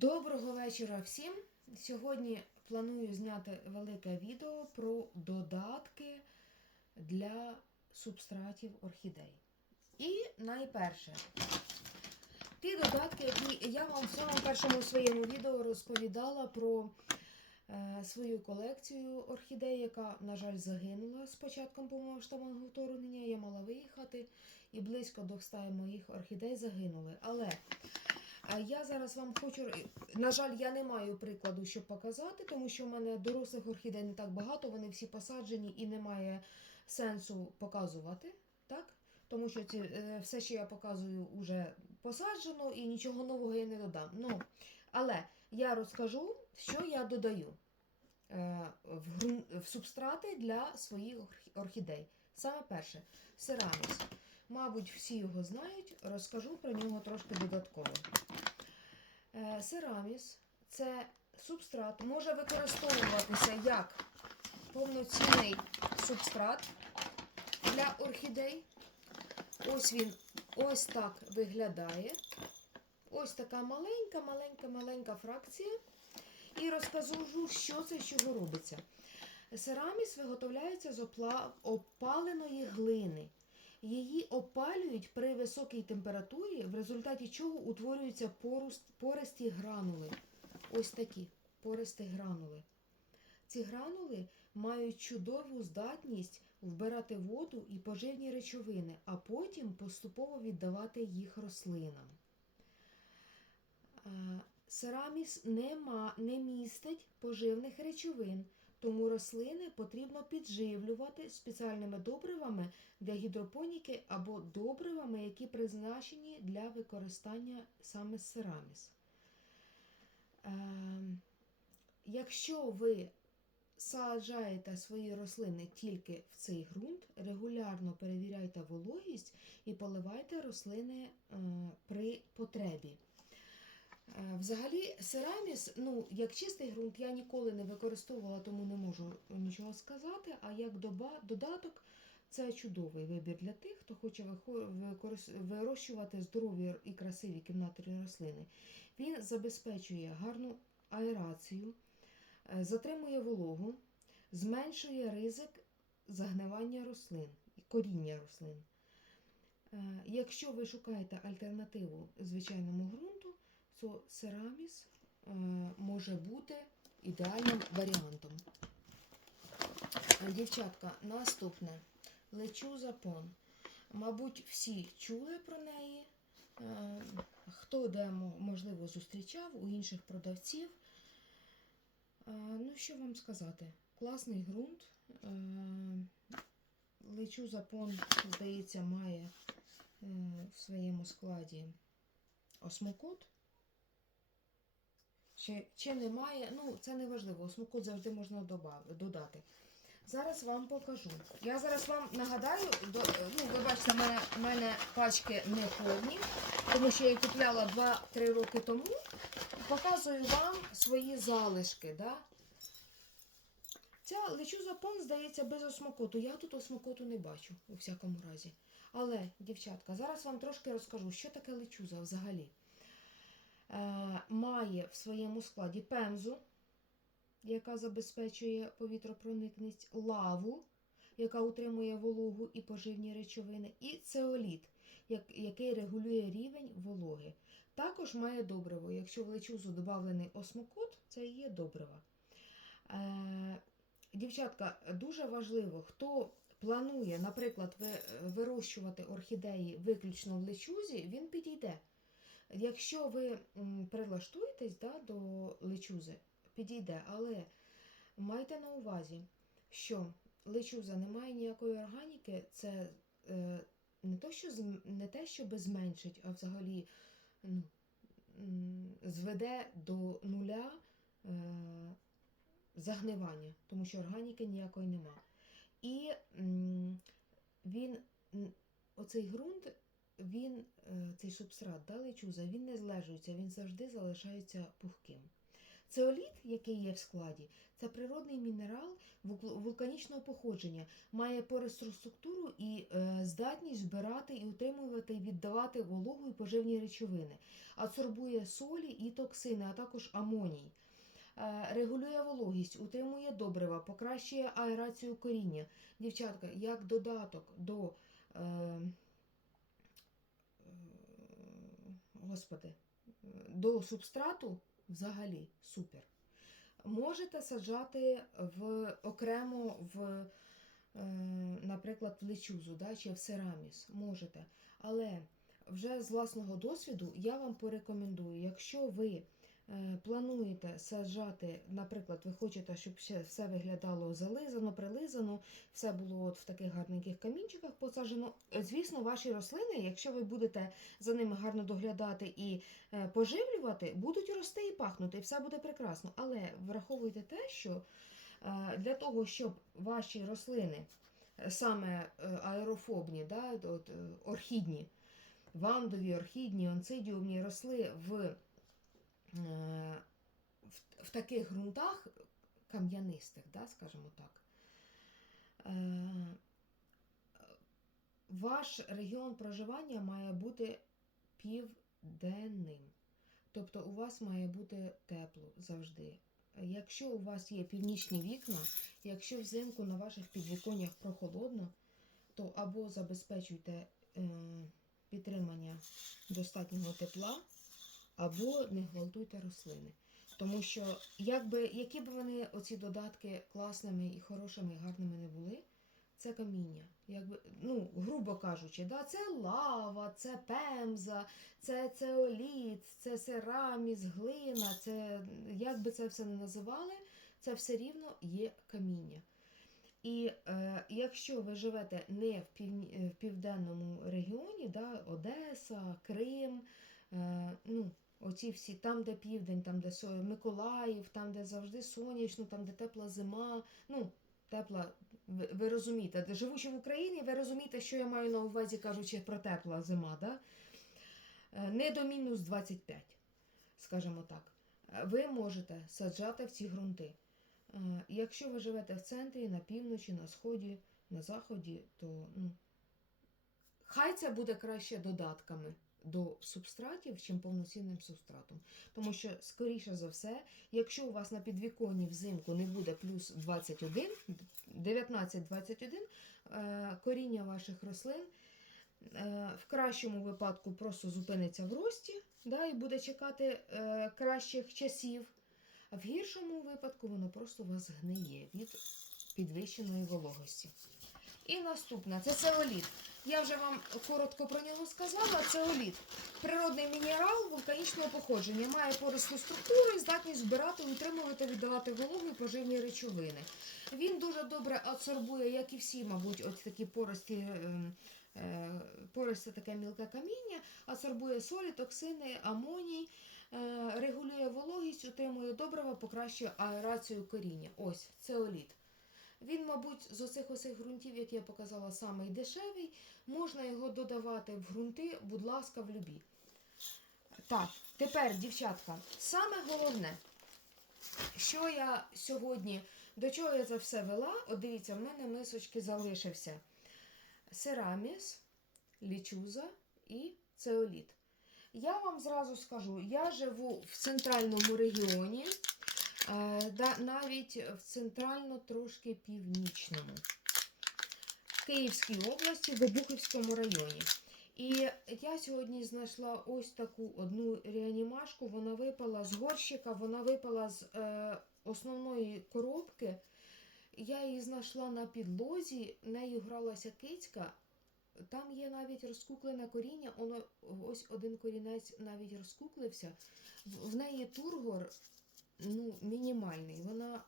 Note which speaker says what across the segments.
Speaker 1: Доброго вечора всім! Сьогодні планую зняти велике відео про додатки для субстратів орхідей. І найперше, ті додатки, які я вам в самому першому своєму відео розповідала про е, свою колекцію орхідей, яка, на жаль, загинула з початком повномасштабного вторгнення. Я мала виїхати, і близько 200 моїх орхідей загинули. Але а я зараз вам хочу. На жаль, я не маю прикладу, щоб показати, тому що в мене дорослих орхідей не так багато, вони всі посаджені і немає сенсу показувати. так? Тому що ці, е, все, що я показую, вже посаджено і нічого нового я не додам. Ну, але я розкажу, що я додаю е, в, субстрати для своїх орхі- орхідей. Саме перше, сераміс. Мабуть, всі його знають, розкажу про нього трошки додатково. Сераміс це субстрат, може використовуватися як повноцінний субстрат для орхідей. Ось він ось так виглядає. Ось така маленька, маленька, маленька фракція. І розкажу, що це з чого робиться. Сераміс виготовляється з опаленої глини. Її опалюють при високій температурі, в результаті чого утворюються пористі гранули. Ось такі пористі гранули. Ці гранули мають чудову здатність вбирати воду і поживні речовини, а потім поступово віддавати їх рослинам. Сераміс не містить поживних речовин, тому рослини потрібно підживлювати спеціальними добривами для гідропоніки або добривами, які призначені для використання саме сераміс. Ем, Якщо ви саджаєте свої рослини тільки в цей ґрунт, регулярно перевіряйте вологість і поливайте рослини е, при потребі. Е, Взагалі, сераміс, ну, як чистий ґрунт, я ніколи не використовувала, тому не можу нічого сказати. А як доба, додаток, це чудовий вибір для тих, хто хоче вирощувати здорові і красиві кімнатні рослини. Він забезпечує гарну аерацію, е, затримує вологу, зменшує ризик загнивання рослин, коріння рослин. Е, Якщо ви шукаєте альтернативу звичайному ґрунту, то сераміс може бути ідеальним варіантом. Е, Дівчатка, наступне лечуза пон. Мабуть, всі чули про неї. Е, Хто де можливо зустрічав у інших продавців. Е, Ну, що вам сказати? Класний ґрунт. Е, Лечуза пон, здається, має в своєму складі осмокот. Чи, чи немає, ну це не важливо, осмокот завжди можна додати. Зараз вам покажу. Я зараз вам нагадаю, до, ну, ви бачите, в мене, мене пачки не повні, тому що я купляла 2-3 роки тому. Показую вам свої залишки. Да? Ця лечуза пон, здається, без осмокоту. Я тут осмокоту не бачу, у всякому разі. Але, дівчатка, зараз вам трошки розкажу, що таке лечуза взагалі. Е, має в своєму складі пемзу, яка забезпечує повітропроникність, лаву, яка утримує вологу і поживні речовини, і цеоліт, який регулює рівень вологи. Також має добриво. Якщо в лечузу додавлений осмокот, це є добрива. Е, дівчатка, дуже важливо, хто планує, наприклад, вирощувати орхідеї виключно в лечузі, він підійде. Якщо ви прилаштуєтесь да, до лечузи, підійде, але майте на увазі, що лечуза не має ніякої органіки, це е, не, то, що, не те, що зменшить, а взагалі ну, зведе до нуля е, загнивання, тому що органіки ніякої нема. І м, він, оцей ґрунт він, е, цей субстрат, да, лечуза, він не злежується, він завжди залишається пухким. Цеоліт, який є в складі, це природний мінерал вулканічного походження, має пористу структуру і е, здатність збирати і утримувати і віддавати вологу і поживні речовини, адсорбує солі і токсини, а також амоній. Е, Регулює вологість, утримує добрива, покращує аерацію коріння. Дівчатка, як додаток до е, е, господи, до субстрату взагалі супер. Можете саджати в, окремо в, е, наприклад, в лечузу да, чи в сераміс. Можете. Але вже з власного досвіду я вам порекомендую, якщо ви плануєте саджати, наприклад, ви хочете, щоб все виглядало зализано, прилизано, все було от в таких гарненьких камінчиках посаджено. Звісно, ваші рослини, якщо ви будете за ними гарно доглядати і е, поживлювати, будуть рости і пахнути, і все буде прекрасно. Але враховуйте те, що е, для того, щоб ваші рослини, е, саме е, аерофобні, да, от, е, орхідні, вандові, орхідні, онцидіумні росли в, е, в, в таких ґрунтах кам'янистих, да, скажімо так. Е, Ваш регіон проживання має бути південним. Тобто у вас має бути тепло завжди. Якщо у вас є північні вікна, якщо взимку на ваших підвіконнях прохолодно, то або забезпечуйте е, підтримання достатнього тепла, або не гвалтуйте рослини. Тому що, якби, які б вони оці додатки класними і хорошими, і гарними не були, це каміння. Якби, ну, грубо кажучи, да, це лава, це пемза, це цеоліт, це сераміс, глина, це, як би це все не називали, це все рівно є каміння. І е, якщо ви живете не в, півні, е, в південному регіоні, да, Одеса, Крим, е, ну, оці всі, там, де південь, там, де Миколаїв, там, де завжди сонячно, там, де тепла зима, ну, тепла, ви, розумієте, живучи в Україні, ви розумієте, що я маю на увазі, кажучи про тепла зима, да? Е, не до мінус 25, скажімо так. Ви можете саджати в ці ґрунти. Е, Якщо ви живете в центрі, на півночі, на сході, на заході, то ну, хай це буде краще додатками до субстратів, чим повноцінним субстратом. Тому що, скоріше за все, якщо у вас на підвіконні взимку не буде плюс 21, 19-21, е, коріння ваших рослин е, в кращому випадку просто зупиниться в рості да, і буде чекати е, кращих часів. А в гіршому випадку воно просто вас гниє від підвищеної вологості. І наступне це цеоліт. Я вже вам коротко про нього сказала. Цеоліт природний мінерал вулканічного походження. Має порисну структуру і здатність збирати, утримувати, віддавати вологу і поживні речовини. Він дуже добре адсорбує, як і всі, мабуть, ось такі пористі. ем, е, Пористе таке мілке каміння, адсорбує солі, токсини, амоній, е, регулює вологість, утримує добрива, покращує аерацію коріння. Ось цеоліт. Він, мабуть, з оцих усіх ґрунтів, які я показала, самий дешевий. Можна його додавати в ґрунти, будь ласка, в любі. Так, тепер, дівчатка, саме головне, що я сьогодні, до чого я це все вела, от дивіться, в мене мисочки залишився сераміс, лічуза і цеоліт. Я вам зразу скажу, я живу в центральному регіоні, навіть в центрально трошки північному, в Київській області, в Обухівському районі. І я сьогодні знайшла ось таку одну реанімашку. Вона випала з горщика, вона випала з е, основної коробки. Я її знайшла на підлозі, нею гралася кицька. Там є навіть розкуклене коріння, воно ось один корінець навіть розкуклився. В неї тургор ну, мінімальний. Вона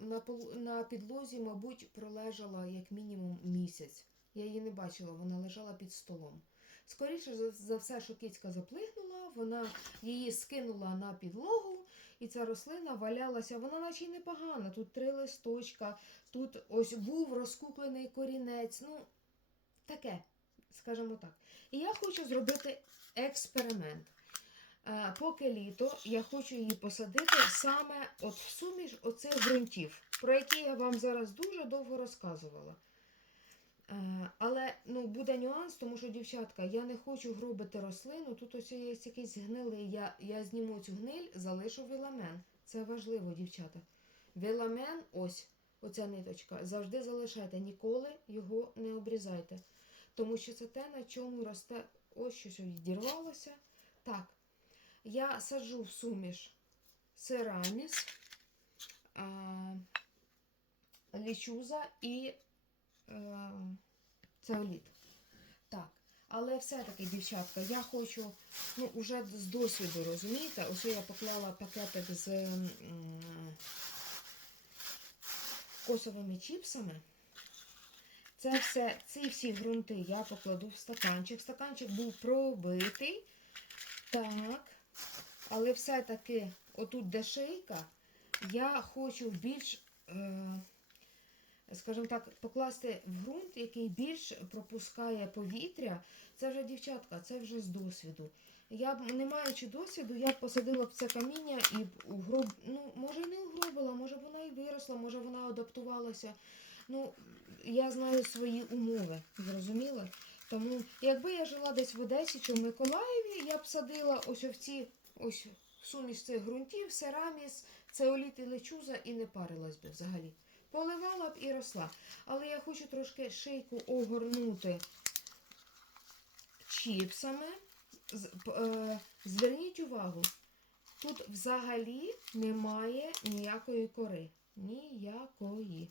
Speaker 1: на, на підлозі, мабуть, пролежала як мінімум місяць. Я її не бачила, вона лежала під столом. Скоріше за все, що кицька заплигнула, вона її скинула на підлогу, і ця рослина валялася. Вона наче й непогана. Тут три листочка, тут ось був розкуплений корінець. Ну, таке, скажімо так. І я хочу зробити експеримент. Е, Поки літо я хочу її посадити саме от в суміш оцих ґрунтів, про які я вам зараз дуже довго розказувала. Е, Але ну, буде нюанс, тому що, дівчатка, я не хочу гробити рослину. Тут ось є якийсь гнилий. Я, я зніму цю гниль, залишу віламен. Це важливо, дівчата. Віламен, ось, оця ниточка, завжди залишайте, ніколи його не обрізайте. Тому що це те, на чому росте. Ось щось відірвалося. Так, я саджу в суміш сераміс, а, лічуза і е, цеоліт. Так. Але все-таки, дівчатка, я хочу, ну, уже з досвіду, розумієте, ось я поклала пакетик з косовими чіпсами. Це все, ці всі ґрунти я покладу в стаканчик. Стаканчик був пробитий. Так. Але все-таки, отут де шийка, я хочу більш, е, скажімо так, покласти в ґрунт, який більш пропускає повітря. Це вже дівчатка, це вже з досвіду. Я б, не маючи досвіду, я посадила б це каміння і угроб... ну, може, і не угробила, може вона і виросла, може вона адаптувалася. Ну, я знаю свої умови, зрозуміла? Тому, якби я жила десь в Одесі чи в Миколаєві, я б садила ось в ці ось суміш цих ґрунтів, сераміс, цеоліт і лечуза і не парилась би взагалі. Поливала б і росла. Але я хочу трошки шийку огорнути чіпсами. Е, Зверніть увагу, тут взагалі немає ніякої кори. Ніякої.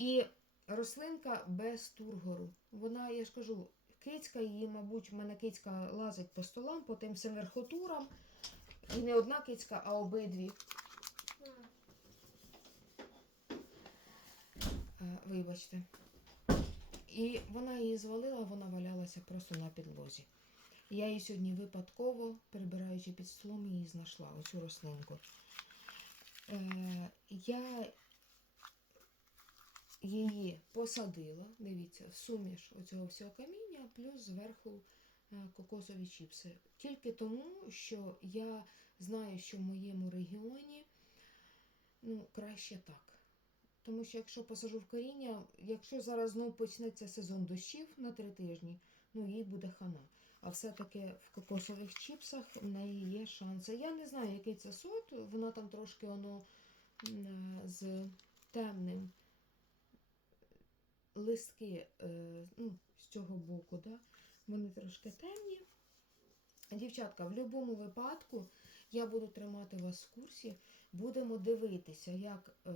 Speaker 1: І рослинка без тургору. Вона, я ж кажу, кицька її, мабуть, в мене кицька лазить по столам, по тим всім верхотурам. І не одна кицька, а обидві. Е, Вибачте. І вона її звалила, вона валялася просто на підлозі. Я її сьогодні випадково, перебираючи під столом, її знайшла, оцю рослинку. Е, я її посадила, дивіться, суміш оцього всього каміння, плюс зверху е, кокосові чіпси. Тільки тому, що я знаю, що в моєму регіоні ну, краще так. Тому що якщо посажу в коріння, якщо зараз знову почнеться сезон дощів на три тижні, ну їй буде хана. А все-таки в кокосових чіпсах в неї є шанси. Я не знаю, який це сорт, вона там трошки воно е, з темним листки е, ну, з цього боку, да? вони трошки темні. Дівчатка, в будь-якому випадку я буду тримати вас в курсі, будемо дивитися, як е,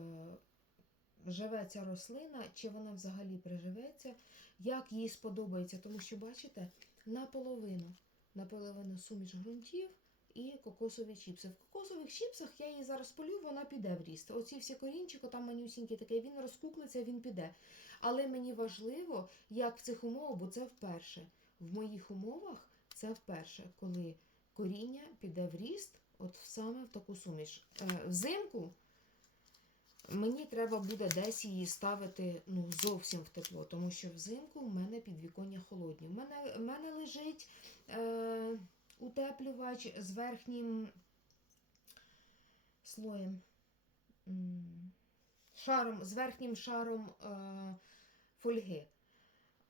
Speaker 1: живе ця рослина, чи вона взагалі приживеться, як їй сподобається. Тому що, бачите, наполовину, наполовину суміш ґрунтів і кокосові чіпси. В кокосових чіпсах я її зараз полю, вона піде в ріст. Оці всі корінчики, там манюсінькі таке, він розкуклиться, він піде. Але мені важливо, як в цих умовах, бо це вперше. В моїх умовах це вперше, коли коріння піде в ріст, от саме в таку суміш. Е, взимку мені треба буде десь її ставити ну, зовсім в тепло, тому що взимку в мене підвіконня холодні. У мене, мене лежить е, утеплювач з верхнім слоєм. Шаром, з верхнім шаром е, фольги.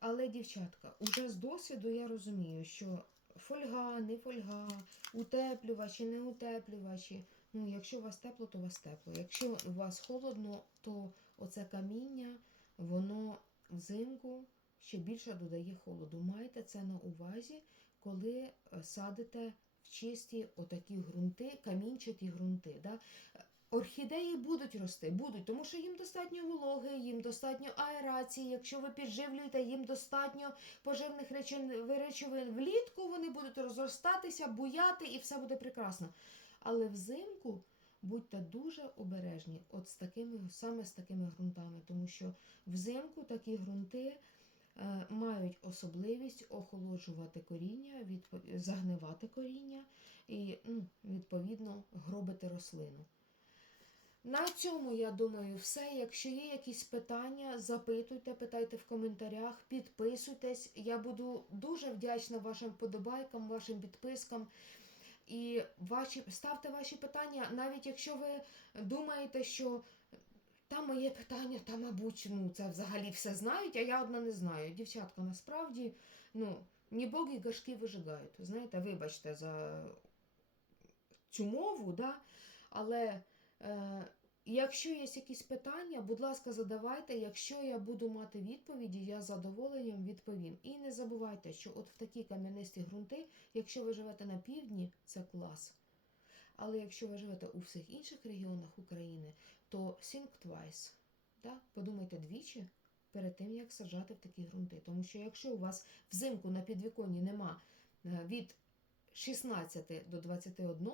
Speaker 1: Але, дівчатка, уже з досвіду я розумію, що фольга, не фольга, утеплювачі, не утеплювачі. Ну, якщо у вас тепло, то у вас тепло. Якщо у вас холодно, то оце каміння, воно взимку ще більше додає холоду. Майте це на увазі, коли е, садите в чисті отакі ґрунти, камінчаті ґрунти. Да? Орхідеї будуть рости, будуть, тому що їм достатньо вологи, їм достатньо аерації. Якщо ви підживлюєте, їм достатньо поживних речовин влітку, вони будуть розростатися, буяти і все буде прекрасно. Але взимку будьте дуже обережні от з такими, саме з такими ґрунтами, тому що взимку такі ґрунти мають особливість охолоджувати коріння, загнивати коріння і відповідно гробити рослину. На цьому, я думаю, все. Якщо є якісь питання, запитуйте, питайте в коментарях, підписуйтесь. Я буду дуже вдячна вашим вподобайкам, вашим підпискам. І ваші, ставте ваші питання, навіть якщо ви думаєте, що там моє питання, та, мабуть, ну, це взагалі все знають, а я одна не знаю. Дівчатка, насправді, ну, не боги гашки вижигають. Знаєте, вибачте за цю мову, да? але е, якщо є якісь питання, будь ласка, задавайте. Якщо я буду мати відповіді, я з задоволенням відповім. І не забувайте, що от в такі кам'янисті ґрунти, якщо ви живете на півдні, це клас. Але якщо ви живете у всіх інших регіонах України, то think twice. Да? Подумайте двічі перед тим, як саджати в такі ґрунти. Тому що якщо у вас взимку на підвіконні нема е, від 16 до 21,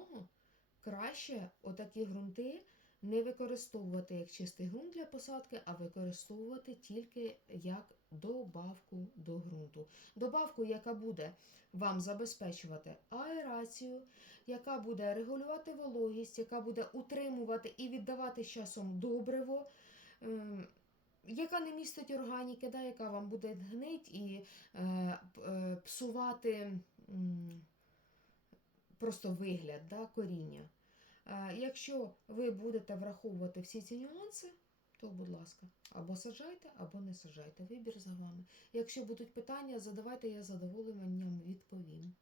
Speaker 1: краще отакі ґрунти не використовувати як чистий ґрунт для посадки, а використовувати тільки як добавку до ґрунту. Добавку, яка буде вам забезпечувати аерацію, яка буде регулювати вологість, яка буде утримувати і віддавати з часом добриво, ем, яка не містить органіки, да, яка вам буде гнить і е, е, псувати м, просто вигляд да, коріння. Якщо ви будете враховувати всі ці нюанси, то, будь ласка, або сажайте, або не сажайте. Вибір за вами. Якщо будуть питання, задавайте, я задоволенням відповім.